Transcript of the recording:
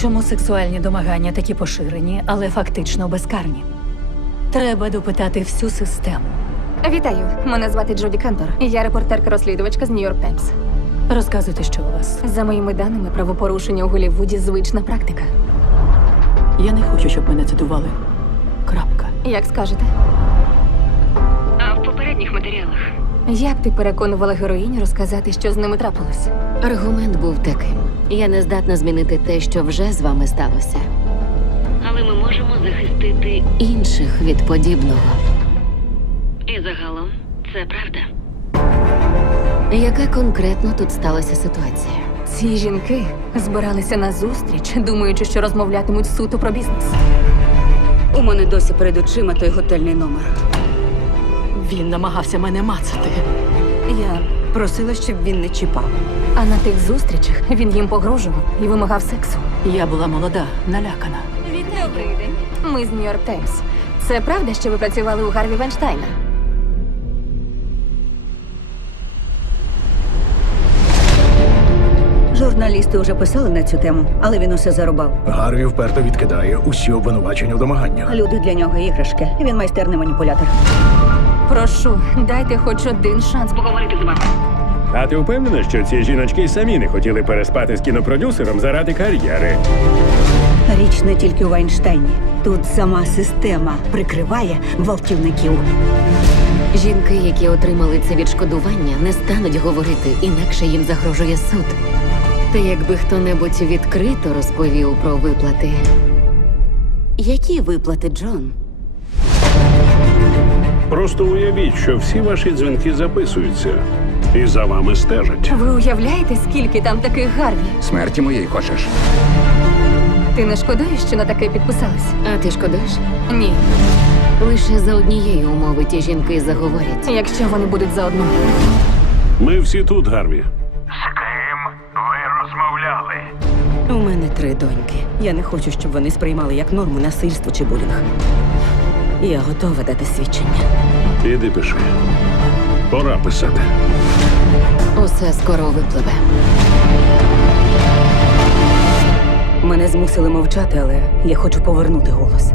Чому сексуальні домагання такі поширені, але фактично безкарні? Треба допитати всю систему. Вітаю, мене звати Джоді Кантор. Я репортерка-розслідувачка з Нью-Йорк Таймс. Розказуйте, що у вас. За моїми даними, правопорушення у Голлівуді звична практика. Я не хочу, щоб мене цитували. Крапка. Як скажете? А в попередніх матеріалах Як ти переконувала героїнь розказати, що з ними трапилось? Аргумент був таким: я не здатна змінити те, що вже з вами сталося. але ми можемо захистити. Інших від подібного. І загалом це правда. Яка конкретно тут сталася ситуація? Ці жінки збиралися на зустріч, думаючи, що розмовлятимуть суто про бізнес. У мене досі перед очима той готельний номер. Він намагався мене мацати. Я просила, щоб він не чіпав. А на тих зустрічах він їм погрожував і вимагав сексу. Я була молода, налякана. Добрий день. Ми з Нью-Йорк Таймс. Це правда, що ви працювали у Гарві Венштайна? Журналісти вже писали на цю тему, але він усе зарубав. Гарві вперто відкидає усі обвинувачення у домаганнях. Люди для нього іграшки. Він майстерний маніпулятор. Прошу, дайте хоч один шанс. Поговорити з вами. А ти впевнена, що ці жіночки самі не хотіли переспати з кінопродюсером заради кар'єри? Річ не тільки у Вайнштейні. Тут сама система прикриває гвалтівників. Жінки, які отримали це відшкодування, не стануть говорити, інакше їм загрожує суд. Та якби хто-небудь відкрито розповів про виплати. Які виплати, Джон? Просто уявіть, що всі ваші дзвінки записуються і за вами стежать. Ви уявляєте, скільки там таких Гарві? Смерті моєї хочеш? Ти не шкодуєш, що на таке підписалась? А ти шкодуєш? Ні. Лише за однієї умови ті жінки заговорять. Якщо вони будуть заодно. Ми всі тут, Гарві. З ким ви розмовляли? У мене три доньки. Я не хочу, щоб вони сприймали як норму насильство чи булінг. Я готова дати свідчення. Іди пиши. Пора писати. Усе скоро випливе. Мене змусили мовчати, але я хочу повернути голос.